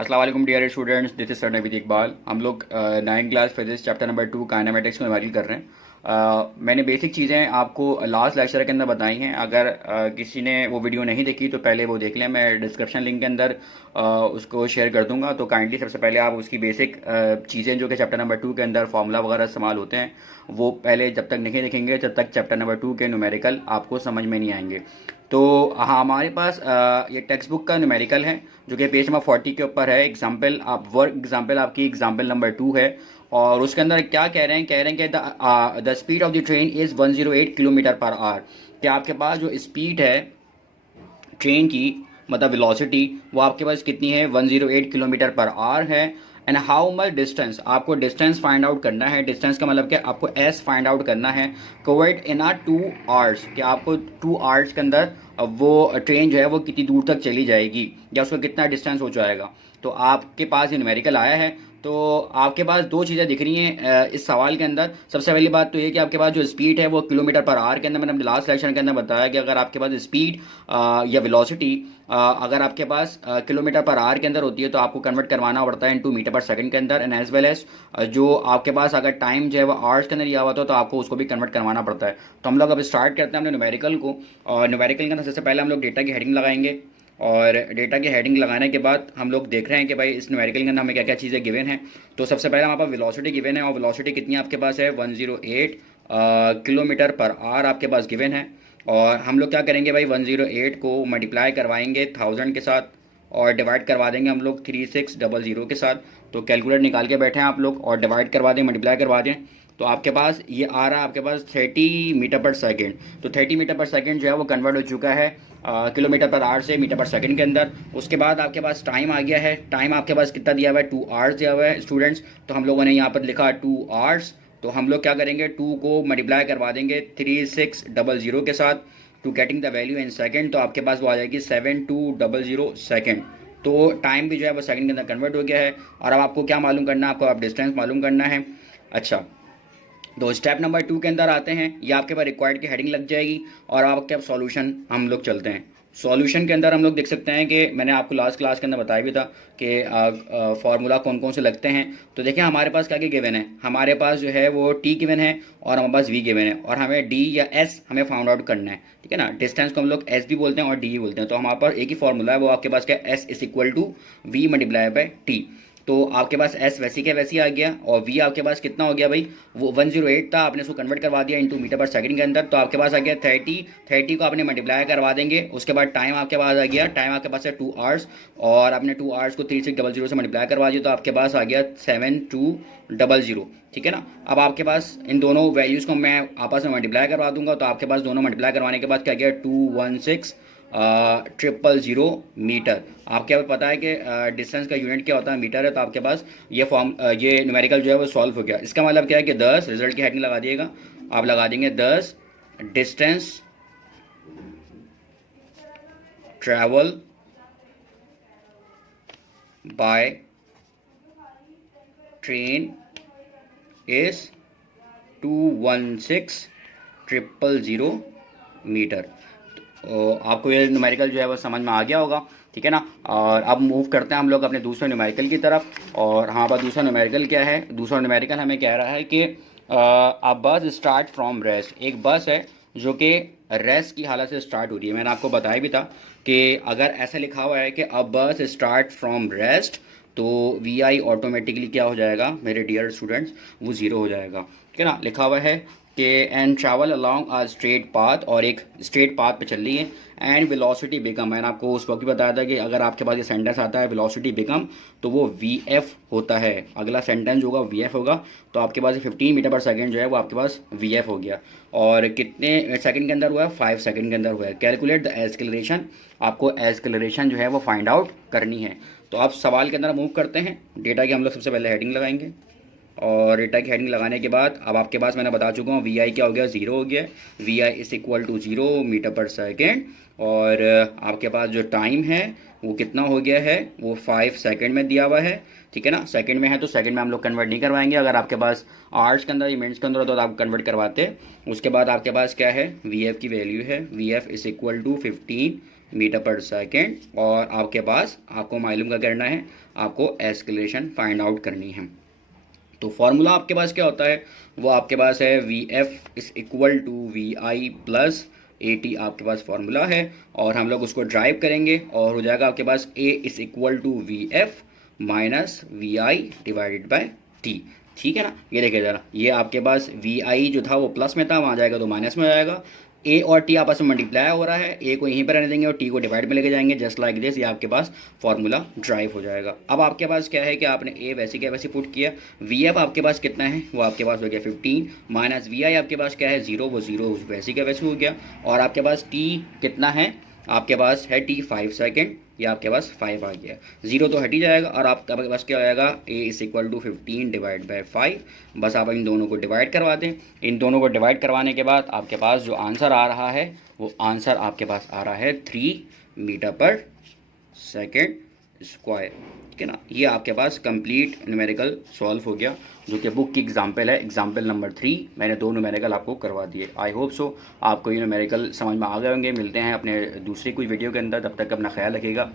अस्सलाम वालेकुम dear students, this is sir Naveed Iqbal. हम लोग 9 class physics chapter number 2 kinematics को इमेजिन कर रहे हैं। मैंने बेसिक चीज़ें आपको लास्ट लेक्चर के अंदर बताई हैं। अगर किसी ने वो वीडियो नहीं देखी तो पहले वो देख लें। मैं डिस्क्रिप्शन लिंक के अंदर उसको शेयर कर दूंगा। तो काइंडली सबसे पहले आप उसकी बेसिक चीज़ें जो कि चैप्टर नंबर 2 के अंदर फार्मूला वगैरह इस्तेमाल होते हैं वो पहले जब तक नहीं देखेंगे जब तक चैप्टर नंबर 2 के न्यूमेरिकल आपको समझ में नहीं आएंगे। तो हाँ, हमारे पास ये टेक्स्ट बुक का न्यूमेरिकल है जो कि पेज नंबर 40 के ऊपर है। एग्जाम्पल आप वर्क एग्जाम्पल आपकी एग्जाम्पल नंबर 2 है। और उसके अंदर क्या कह रहे हैं कि the speed of the train is 108 kilometre per hour. कि आपके पास जो स्पीड है ट्रेन की, मतलब वेलोसिटी, वो आपके पास कितनी है? 108 किलोमीटर पर आवर है। एंड हाउ मच डिस्टेंस, आपको डिस्टेंस फाइंड आउट करना है। डिस्टेंस का मतलब क्या, आपको एस फाइंड आउट करना है। कवर्ड इन 2 आवर्स, कि आपको 2 आवर्स के अंदर वो ट्रेन जो है वो कितनी दूर तक चली जाएगी या उसका कितना डिस्टेंस हो जाएगा। तो आपके पास ये न्यूमेरिकल आया है। तो आपके पास दो चीज़ें दिख रही हैं इस सवाल के अंदर। सबसे पहली बात तो ये कि आपके पास जो स्पीड है वो किलोमीटर पर आवर के अंदर, मैंने अपने लास्ट लेक्चर के अंदर बताया कि अगर आपके पास स्पीड या वेलोसिटी अगर आपके पास किलोमीटर पर आवर के अंदर होती है तो आपको कन्वर्ट करवाना पड़ता है इनटू मीटर पर सेकंड के अंदर। एंड एज वेल एज जो आपके पास अगर टाइम जो है वो आवर्स के अंदर दिया हुआ तो आपको उसको भी कन्वर्ट करवाना पड़ता है। तो हम लोग अब स्टार्ट करते हैं अपने न्यूमेरिकल को। और न्यूमेरिकल के अंदर सबसे पहले हम लोग डेटा की हेडिंग लगाएंगे। और डेटा की हेडिंग लगाने के बाद हम लोग देख रहे हैं कि भाई इस न्यूमेरिकल के अंदर हमें क्या क्या चीज़ें गिवन हैं। तो सबसे पहले हमारे पास वेलोसिटी गिवन है, और वेलोसिटी कितनी आपके पास है? 108 किलोमीटर पर आवर आपके पास गिवन है। और हम लोग क्या करेंगे भाई, 108 को मल्टीप्लाई करवाएंगे 1000 के साथ और डिवाइड करवा देंगे हम लोग 3600 के साथ। तो कैलकुलेटर निकाल के बैठे हैं आप लोग और डिवाइड करवा दें, मल्टीप्लाई करवा दें। तो आपके पास ये आ रहा है आपके पास 30 मीटर पर सेकेंड। तो 30 मीटर पर सेकेंड जो है वो कन्वर्ट हो चुका है किलोमीटर पर आवर से मीटर पर सेकंड के अंदर। उसके बाद आपके पास टाइम आ गया है। टाइम आपके पास कितना दिया हुआ है? 2 आवर्स दिया हुआ है स्टूडेंट्स। तो हम लोगों ने यहाँ पर लिखा 2 आवर्स। तो हम लोग क्या करेंगे, 2 को मल्टीप्लाई करवा देंगे 3600 के साथ to getting the value in second. तो आपके पास वो आ जाएगी 7200 सेकंड। तो टाइम भी जो है वो सेकंड के अंदर कन्वर्ट हो गया है। और अब आपको क्या मालूम करना है? आपको अब डिस्टेंस मालूम करना है। अच्छा, तो स्टेप नंबर 2 के अंदर आते हैं। ये आपके पास रिक्वायर्ड की हेडिंग लग जाएगी और आपके अब सॉल्यूशन हम लोग चलते हैं। सॉल्यूशन के अंदर हम लोग देख सकते हैं कि मैंने आपको लास्ट क्लास के अंदर बताया भी था कि फार्मूला कौन कौन से लगते हैं। तो देखिए हमारे पास क्या क्या गिवन है। हमारे पास जो है वो टी गिवन है और हमारे पास वी गिवन है, और हमें डी या एस हमें फाउंड आउट करना है। ठीक है ना। डिस्टेंस को हम लोग एस भी बोलते हैं और डी भी बोलते हैं। तो हमारे पास एक ही फार्मूला है, वो आपके पास क्या, S is equal to V multiply by T. तो आपके पास एस वैसी के वैसी आ गया और वी आपके पास कितना हो गया भाई, वो 108 था, आपने उसको कन्वर्ट करवा दिया इनटू मीटर पर सेकंड के अंदर। तो आपके पास आ गया 30 को आपने मल्टीप्लाई करवा देंगे। उसके बाद टाइम आपके पास आ गया, टाइम आपके पास है 2 आवर्स, और आपने 2 आवर्स को 3600 से मल्टीप्लाई करवा दिया तो आपके पास आ गया 7200। ठीक है ना। अब आपके पास इन दोनों वैल्यूज़ को मैं आपस में मल्टीप्लाई करवा दूंगा। तो आपके पास दोनों मल्टीप्लाई करवाने के बाद क्या गया, 216,000 मीटर। आपके पता है कि डिस्टेंस का यूनिट क्या होता है, मीटर है। तो आपके पास ये न्यूमेरिकल जो है वो सॉल्व हो गया। इसका मतलब क्या है कि 10, रिजल्ट की हेडिंग लगा दिएगा आप, लगा देंगे 10 distance travel by train is 216,000 metre. तो आपको ये न्यूमेरिकल जो है वो समझ में आ गया होगा। ठीक है ना। और अब मूव करते हैं हम लोग अपने दूसरे न्यूमेरिकल की तरफ। और हमारे पास दूसरा न्यूमेरिकल क्या है? दूसरा न्यूमेरिकल हमें कह रहा है कि अ बस स्टार्ट फ्रॉम रेस्ट। एक बस है जो कि रेस्ट की हालत से स्टार्ट हो रही है। मैंने आपको बताया भी था कि अगर ऐसा लिखा हुआ है कि अ बस स्टार्ट फ्रॉम रेस्ट तो वी आई ऑटोमेटिकली क्या हो जाएगा मेरे डियर स्टूडेंट्स, वो ज़ीरो हो जाएगा। ठीक है ना। लिखा हुआ है कि and travel along a straight path, और एक स्ट्रेट पाथ पे चल रही है। एंड वेलोसिटी बिकम, मैंने आपको उस वक्त भी बताया था कि अगर आपके पास ये सेंटेंस आता है वेलोसिटी बिकम तो वो वी एफ होता है। अगला सेंटेंस होगा वी एफ होगा। तो आपके पास 15 मीटर पर सेकंड जो है वो आपके पास वी एफ हो गया। और कितने सेकंड के अंदर हुआ है? 5 सेकंड के अंदर हुआ है। कैलकुलेट द एस्केलरेशन, आपको एस्केलरेशन जो है वो फाइंड आउट करनी है। तो आप सवाल के अंदर मूव करते हैं। डेटा की हम लोग सबसे पहले हेडिंग लगाएंगे, और डेटा की हेडिंग लगाने के बाद अब आपके पास मैंने बता चुका हूँ वी आई क्या हो गया, ज़ीरो हो गया। V I is equal to 0 metre per second. और आपके पास जो टाइम है वो कितना हो गया है, वो 5 सेकेंड में दिया हुआ है। ठीक है ना। सेकंड में है तो सेकंड में हम लोग कन्वर्ट नहीं करवाएंगे। अगर आपके पास आवर्स के अंदर या मिनट्स के अंदर होता तो आप कन्वर्ट करवाते। उसके बाद आपके पास क्या है, वी एफ की वैल्यू है, V F is equal to 15 metre per second, और आपके पास आपको मालूम क्या करना है, आपको एस्केलेशन फाइंड आउट करनी है। तो फॉर्मूला आपके पास क्या होता है, वो आपके पास है V F is equal to V I plus A T, आपके पास फॉर्मूला है। और हम लोग उसको ड्राइव करेंगे और हो जाएगा आपके पास A is equal to V F minus V I divided by T. ठीक है ना, ये देखिए ज़रा, ये आपके पास वी आई जो था वो प्लस में था, वहाँ जाएगा तो माइनस में हो जाएगा। ए और टी आपस में मल्टीप्लाई हो रहा है, ए को यहीं पर रहने देंगे और टी को डिवाइड में लेके जाएंगे, जस्ट लाइक दिस। ये आपके पास फॉर्मूला ड्राइव हो जाएगा। अब आपके पास क्या है कि आपने ए वैसे क्या वैसे पुट किया, वी एफ आपके पास कितना है, वो आपके पास हो गया 15, माइनस वी आई आपके पास क्या है 0, वो 0 वैसे क्या वैसे हो गया। और आपके पास टी कितना है, आपके पास है टी 5 सेकेंड, ये आपके पास 5 आ गया, 0 तो हट ही जाएगा। और आपके पास क्या हो जाएगा, A is equal to 15 divide by 5। बस आप इन दोनों को डिवाइड करवा दें। इन दोनों को डिवाइड करवाने के बाद आपके पास जो आंसर आ रहा है, वो आंसर आपके पास आ रहा है 3 मीटर पर सेकेंड स्क्वायर। ठीक है ना, ये आपके पास कंप्लीट न्यूमेरिकल सॉल्व हो गया, जो कि बुक की एग्जाम्पल है, एग्जाम्पल नंबर 3। मैंने 2 न्यूमेरिकल आपको करवा दिए। आई होप सो आपको ये न्यूमेरिकल समझ में आ गए होंगे। मिलते हैं अपने दूसरी कोई वीडियो के अंदर, तब तक अपना ख्याल रखिएगा।